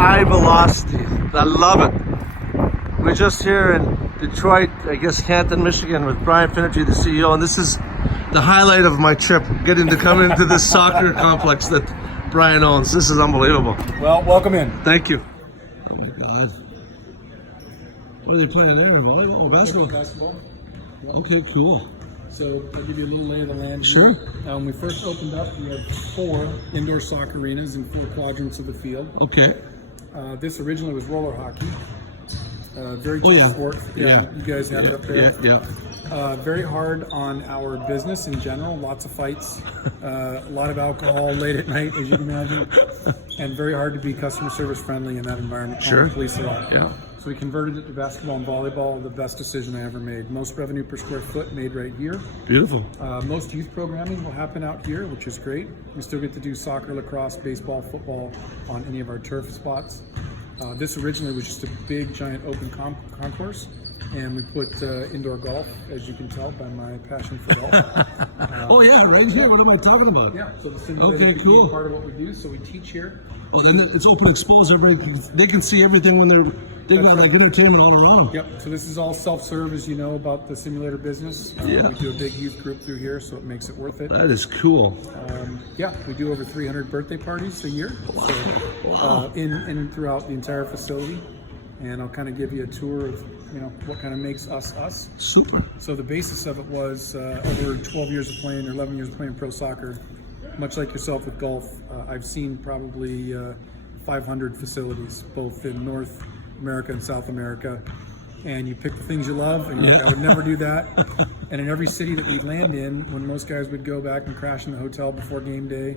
high velocity. I love it. We're just here in Detroit, I guess Canton, Michigan, with Bryan Finnerty, the CEO, and this is the highlight of my trip, getting to come into this soccer complex that Bryan owns. This is unbelievable. Well, welcome in. Thank you. Oh my God. What are they playing there? Volleyball or basketball? Basketball. Okay, cool. So I'll give you a little lay of the land. Sure. When we first opened up, we had 4 indoor soccer arenas in 4 quadrants of the field. Okay. This originally was roller hockey. Very tough sport. Yeah, you guys have it up there. Yeah. Very hard on our business in general. Lots of fights, a lot of alcohol late at night, as you can imagine, and very hard to be customer service friendly in that environment. Sure. Police a lot. Yeah. So we converted it to basketball and volleyball. The best decision I ever made. Most revenue per square foot made right here. Beautiful. Most youth programming will happen out here, which is great. We still get to do soccer, lacrosse, baseball, football on any of our turf spots. This originally was just a big, giant open concourse, and we put indoor golf, as you can tell by my passion for golf. Oh yeah, right here. What am I talking about? Yeah, so the simulator is cool. part of what we do. So we teach here. Oh, then it's open exposed. They can see everything when they've got like entertainment all along. Yep. So this is all self-serve, as you know about the simulator business. Yeah. We do a big youth group through here, so it makes it worth it. That is cool. Yeah, we do over 300 birthday parties a year. Wow. So, in and throughout the entire facility, and I'll kind of give you a tour of what kind of makes us us. Super. So the basis of it was over 12 years of playing, or 11 years of playing pro soccer. Much like yourself with golf, I've seen probably 500 facilities, both in North America and South America. And you pick the things you love, and you're like, I would never do that. And in every city that we'd land in, when most guys would go back and crash in the hotel before game day,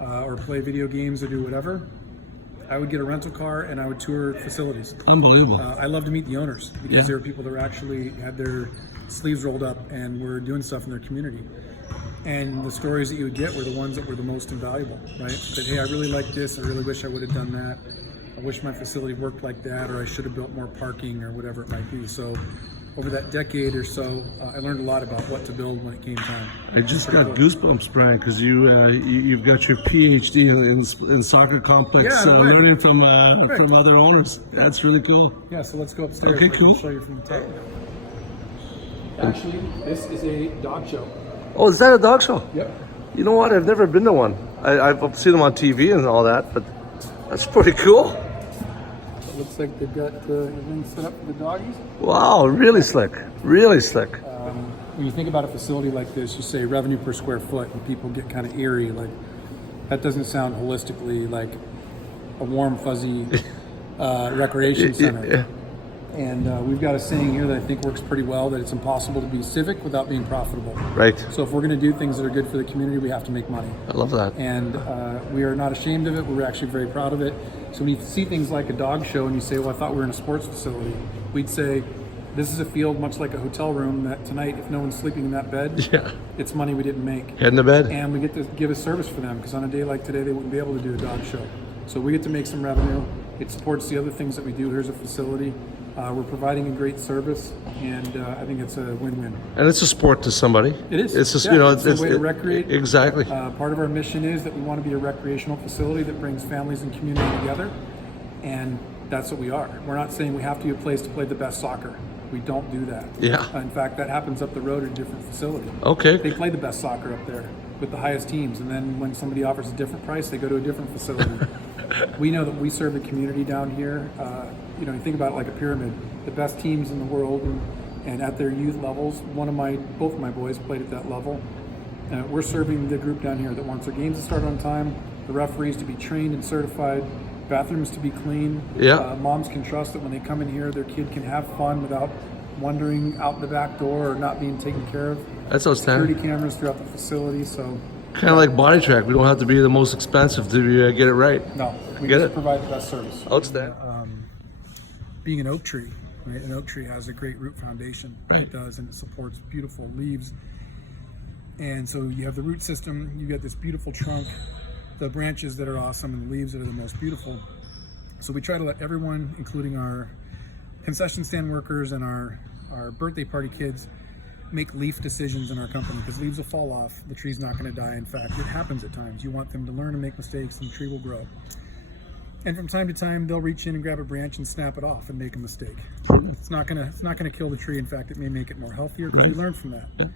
or play video games or do whatever, I would get a rental car and I would tour facilities. Unbelievable. I love to meet the owners, because there were people that were actually had their sleeves rolled up and were doing stuff in their community. And the stories that you would get were the ones that were the most invaluable, right? That, hey, I really like this, I really wish I would have done that. I wish my facility worked like that, or I should have built more parking, or whatever it might be. So over that decade or so, I learned a lot about what to build when it came time. I just got goosebumps, Bryan, because you've got your PhD in soccer complex, learning from other owners. That's really cool. Yeah, so let's go upstairs. Okay, cool. I'll show you from the top. Actually, this is a dog show. Oh, is that a dog show? Yep. You know what? I've never been to one. I've seen them on TV and all that, but that's pretty cool. It looks like they've got everything set up for the doggies. Wow, really slick. Really slick. When you think about a facility like this, you say revenue per square foot, and people get kind of eerie. Like, that doesn't sound holistically like a warm, fuzzy recreation center. Yeah. And we've got a saying here that I think works pretty well, that it's impossible to be civic without being profitable. Right. So if we're going to do things that are good for the community, we have to make money. I love that. And we are not ashamed of it. We're actually very proud of it. So when you see things like a dog show and you say, well, I thought we were in a sports facility, we'd say, this is a field much like a hotel room that tonight, if no one's sleeping in that bed, it's money we didn't make. Head in the bed. And we get to give a service for them, because on a day like today, they wouldn't be able to do a dog show. So we get to make some revenue. It supports the other things that we do. Here's a facility. We're providing a great service, and I think it's a win-win. And it's a sport to somebody. It is. It's just, it's a way to recreate. Exactly. Part of our mission is that we want to be a recreational facility that brings families and community together, and that's what we are. We're not saying we have to be a place to play the best soccer. We don't do that. Yeah. In fact, that happens up the road at a different facility. Okay. They play the best soccer up there with the highest teams, and then when somebody offers a different price, they go to a different facility. We know that we serve the community down here. You think about it like a pyramid. The best teams in the world, and at their youth levels, both of my boys played at that level. We're serving the group down here that wants their games to start on time, the referees to be trained and certified, bathrooms to be clean. Yeah. Moms can trust that when they come in here, their kid can have fun without wandering out the back door or not being taken care of. That's outstanding. Security cameras throughout the facility, so. Kind of like Body Track. We don't have to be the most expensive to get it right. No, we just provide the best service. Outstanding. Being an oak tree, right? An oak tree has a great root foundation. Right. It does, and it supports beautiful leaves. And so you have the root system, you get this beautiful trunk, the branches that are awesome, and the leaves that are the most beautiful. So we try to let everyone, including our concession stand workers and our birthday party kids, make leaf decisions in our company, because leaves will fall off, the tree's not going to die. In fact, it happens at times. You want them to learn and make mistakes, and the tree will grow. And from time to time, they'll reach in and grab a branch and snap it off and make a mistake. It's not gonna kill the tree. In fact, it may make it more healthier because we learn from that. Yeah.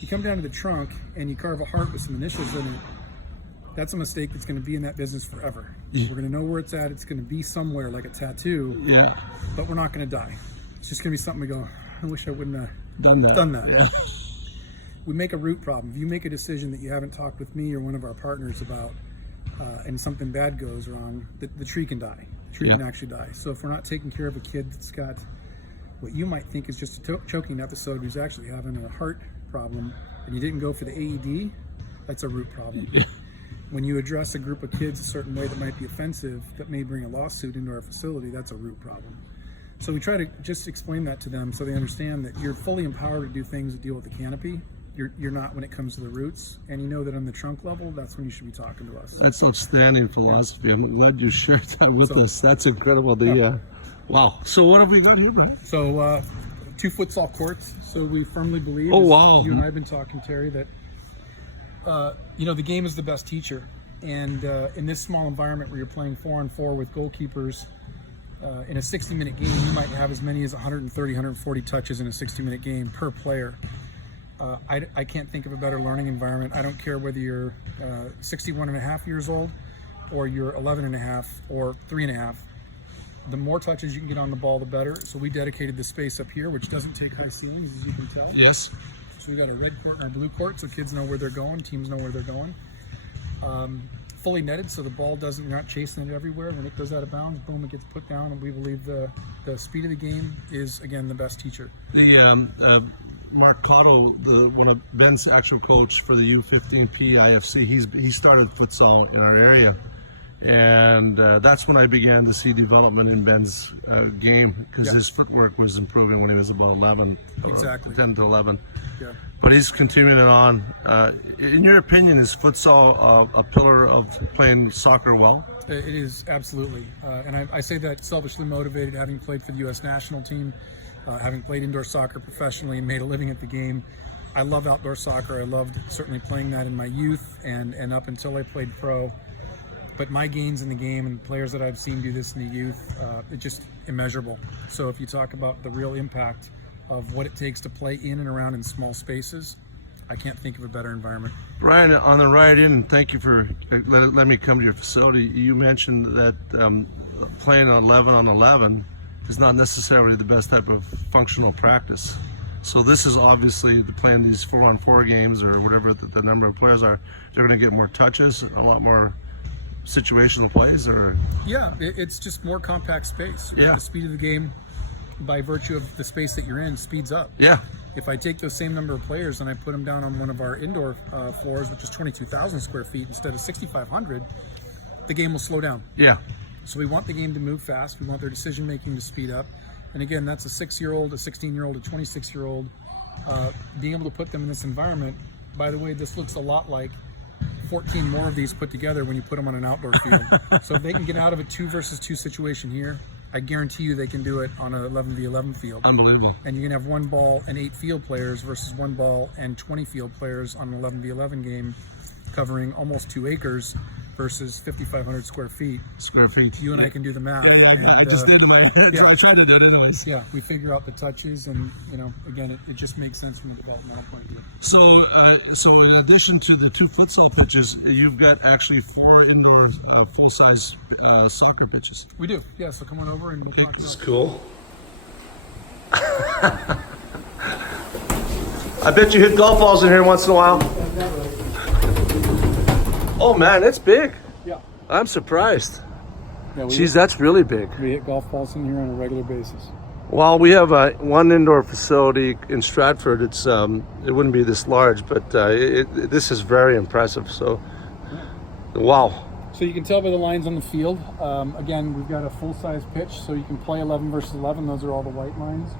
You come down to the trunk and you carve a heart with some initials in it. That's a mistake that's going to be in that business forever. Yeah. We're going to know where it's at. It's going to be somewhere like a tattoo. Yeah. But we're not going to die. It's just going to be something we go, I wish I wouldn't have Done that. Yeah. We make a root problem. If you make a decision that you haven't talked with me or one of our partners about, and something bad goes wrong, the tree can die. The tree can actually die. So if we're not taking care of a kid that's got what you might think is just a choking episode, who's actually having a heart problem, and you didn't go for the AED, that's a root problem. Yeah. When you address a group of kids a certain way that might be offensive, that may bring a lawsuit into our facility, that's a root problem. So we try to just explain that to them so they understand that you're fully empowered to do things that deal with the canopy. You're not when it comes to the roots, and you know that on the trunk level, that's when you should be talking to us. That's outstanding philosophy. I'm glad you shared that with us. That's incredible. Wow. So what have we got here, Bryan? So 2 futsal courts. So we firmly believe, Oh, wow. you and I have been talking, Terry, that the game is the best teacher. And in this small environment where you're playing 4-on-4 with goalkeepers, in a 60-minute game, you might have as many as 130, 140 touches in a 60-minute game per player. I can't think of a better learning environment. I don't care whether you're 61 and a half years old or you're 11 and a half or 3 and a half. The more touches you can get on the ball, the better. So we dedicated the space up here, which doesn't take high ceilings, as you can tell. Yes. So we got a red court and a blue court, so kids know where they're going, teams know where they're going. Fully netted, so the ball you're not chasing it everywhere. When it goes out of bounds, boom, it gets put down, and we believe the speed of the game is, again, the best teacher. The Mark Cotto, one of Ben's actual coach for the U15P IFC, he started futsal in our area. And that's when I began to see development in Ben's game, because his footwork was improving when he was about 11, Exactly. 10 to 11. Yeah. But he's continuing it on. In your opinion, is futsal a pillar of playing soccer well? It is, absolutely. And I say that selfishly motivated, having played for the U.S. national team, having played indoor soccer professionally and made a living at the game. I love outdoor soccer. I loved certainly playing that in my youth and up until I played pro. But my gains in the game and players that I've seen do this in the youth, it's just immeasurable. So if you talk about the real impact of what it takes to play in and around in small spaces, I can't think of a better environment. Bryan, on the ride in, thank you for letting me come to your facility. You mentioned that playing 11 on 11 is not necessarily the best type of functional practice. So this is obviously playing these 4-on-4 games or whatever the number of players are. They're going to get more touches, a lot more situational plays, or it's just more compact space. Right? Yeah. The speed of the game, by virtue of the space that you're in, speeds up. Yeah. If I take those same number of players and I put them down on one of our indoor floors, which is 22,000 square feet instead of 6,500, the game will slow down. Yeah. So we want the game to move fast. We want their decision making to speed up. And again, that's a 6-year-old, a 16-year-old, a 26-year-old. Being able to put them in this environment. By the way, this looks a lot like 14 more of these put together when you put them on an outdoor field. So if they can get out of a 2 versus 2 situation here, I guarantee you they can do it on an 11v11 field. Unbelievable. And you can have 1 ball and 8 field players versus 1 ball and 20 field players on an 11v11 game, covering almost 2 acres versus 5,500 square feet. You and I can do the math. I just did my I tried to do it anyways. Yeah, we figure out the touches, and again, it just makes sense from a developmental point of view. So in addition to the 2 futsal pitches, you've got actually 4 indoor full-size soccer pitches. We do, yeah. So come on over and we'll talk about it. This is cool. I bet you hit golf balls in here once in a while. Oh man, it's big. Yeah. I'm surprised. Yeah, Jeez, that's really big. we hit golf balls in here on a regular basis. Well, we have one indoor facility in Stratford. It's it wouldn't be this large, but this is very impressive. So, wow. So you can tell by the lines on the field. Again, we've got a full-size pitch, so you can play 11 versus 11. Those are all the white lines.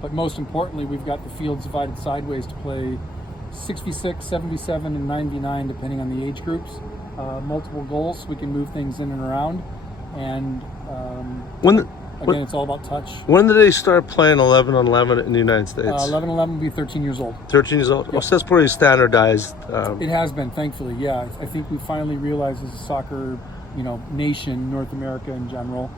But most importantly, we've got the fields divided sideways to play 6v6, 7v7, and 9v9, depending on the age groups. Multiple goals, so we can move things in and around. And again, it's all about touch. When did they start playing 11 on 11 in the United States? 11 will be 13 years old. 13 years old? Yep. Oh, so that's pretty standardized. It has been, thankfully, yeah. I think we finally realized as a soccer nation, North America in general,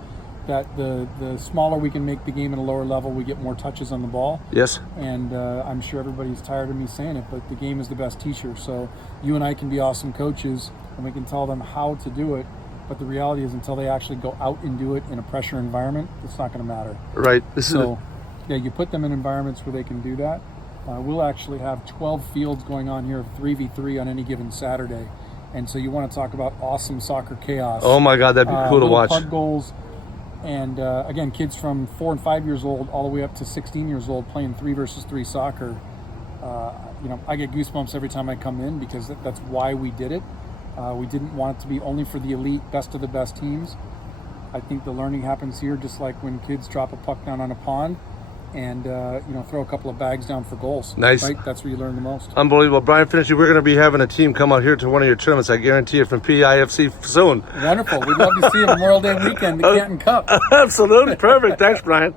that the smaller we can make the game at a lower level, we get more touches on the ball. Yes. And I'm sure everybody's tired of me saying it, but the game is the best teacher. So you and I can be awesome coaches, and we can tell them how to do it. But the reality is, until they actually go out and do it in a pressure environment, it's not going to matter. Right. You put them in environments where they can do that. We'll actually have 12 fields going on here of 3v3 on any given Saturday. And so you want to talk about awesome soccer chaos. Oh my God, that'd be cool to watch. Pug goals. And again, kids from 4 and 5 years old all the way up to 16 years old playing 3 versus 3 soccer. I get goosebumps every time I come in, because that's why we did it. We didn't want it to be only for the elite, best of the best teams. I think the learning happens here, just like when kids drop a puck down on a pond and throw a couple of bags down for goals. Nice. Right? That's where you learn the most. Unbelievable. Bryan Finnerty, we're going to be having a team come out here to one of your tournaments, I guarantee you, from PIFC soon. Wonderful. We'd love to see you Memorial Day weekend, the Canton Cup. Absolutely. Perfect. Thanks, Bryan.